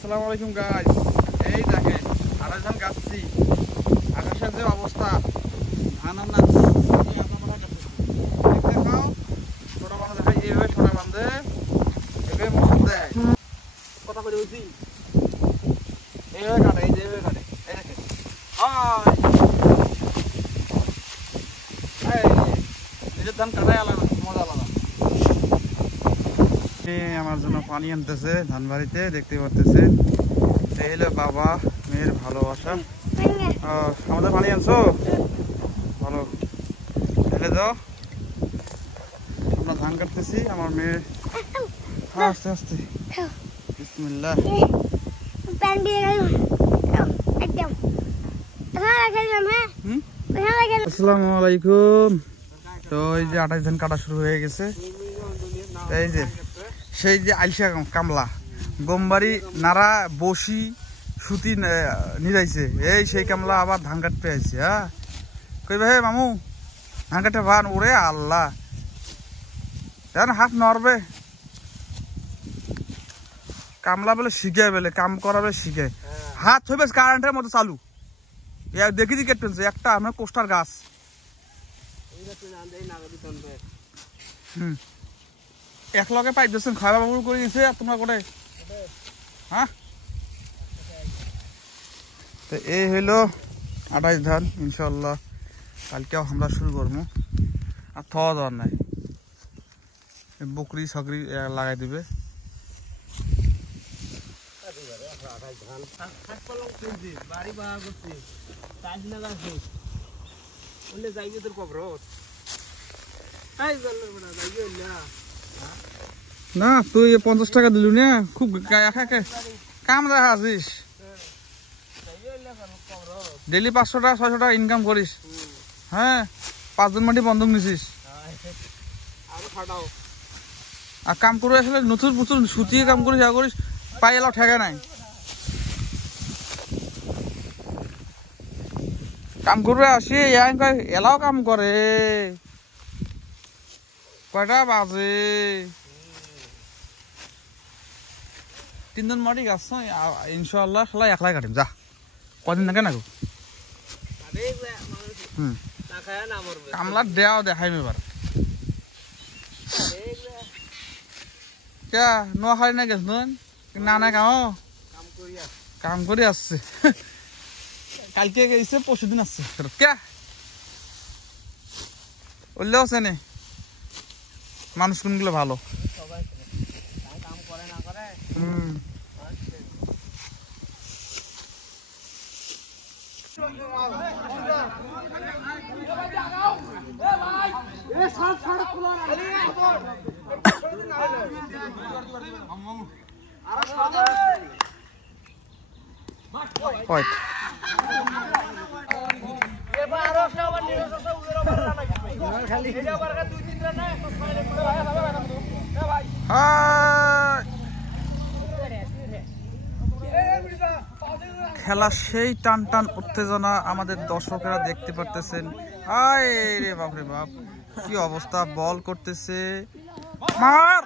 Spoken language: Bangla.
আসসালামু আলাইকুম গাইস। এই দেখেন আড়াই ধান গাছছি, আকাশের যে অবস্থা, ধান আর না দেখাও। ছোটা বান্ধা দেখাই, এইভাবে ছোটা বান্ধে এভাবে মশন দেয়, কথা করে বলছি এইভাবে কাটে, এই যে এইভাবে কাটে। এই দেখেন নিজের ধান কাটাই আলাদা, মজা আলাদা। আমার জন্য পানি আনতেছে ধান বাড়িতে, দেখতে পারতেছে। এই হলো বাবা মেয়ের ভালোবাসা। আমাদের পানি আনছো ভালো, ঢেলে দাও। আমরা ধান কাটতেছি, আমার মেয়ে আস্তে আস্তে বিসমিল্লাহ। আসসালামু আলাইকুম। তো এই যে 28 ধান কাটা শুরু হয়ে গেছে। এই যে সেই যে আইসা কামলা গমবাড়ি নাড়া বসি সুতি নিরাইছে, এই সেই কামলা আবার ধান কাটতে আইছে। হ্যাঁ কই ভাই মামু ধান কাটতে ভান, ওরে আল্লাহ জান হাত নড়বে। কামলা বলে শিখে, বলে কাম করাবে শিখে, হাত হইবে কারেন্টের মতো চালু। দেখি দি কেটেছে একটা আমার কোস্টার গাছ। এক লগে পাইপ দিচ্ছেন, খাওয়া বাবু করে দিয়েছে আর তোমরা করে। হ্যাঁ তো এই হইলো 28 ধান, ইনশাল্লাহ কালকেও আমরা শুরু করবো। আর থাওয়া দেওয়ার নাই, বকরি সকরি লাগাই দিবে। না তুই 50 টাকা দিলু না, খুব কাম দেখা আছিস, ডেলি 500 টাকা 600 টাকা ইনকাম করিস। হ্যাঁ 5 জন মাটি বন্ধক নিছিস, আর কাম করে আসলে নতুন প্রচুর সুতিয়ে কাম করিস, যা করিস পাই এলাও ঠেকা নাই। কাম করবে আসি এলাও কাম করে, কয়টা বাজে 3 জন মাটি গাছ ইনশাল্লাহ খেলা একলাই কাটিম। যা কদিন থাকে না গো। কামলার দেওয়া দেখাইম এবার। কে নোয়াখালী না গেছ না না কাম করে আসছে, কালকে গেছে পরশুদিন আসছে। কে বললেও চেনে মানুষ কোনগুলো ভালো। খেলা সেই টান টান উত্তেজনা আমাদের দর্শকেরা দেখতে পারতেছেন। আয় রে বাপ রে বাপ, কি অবস্থা, বল করতেছে মার।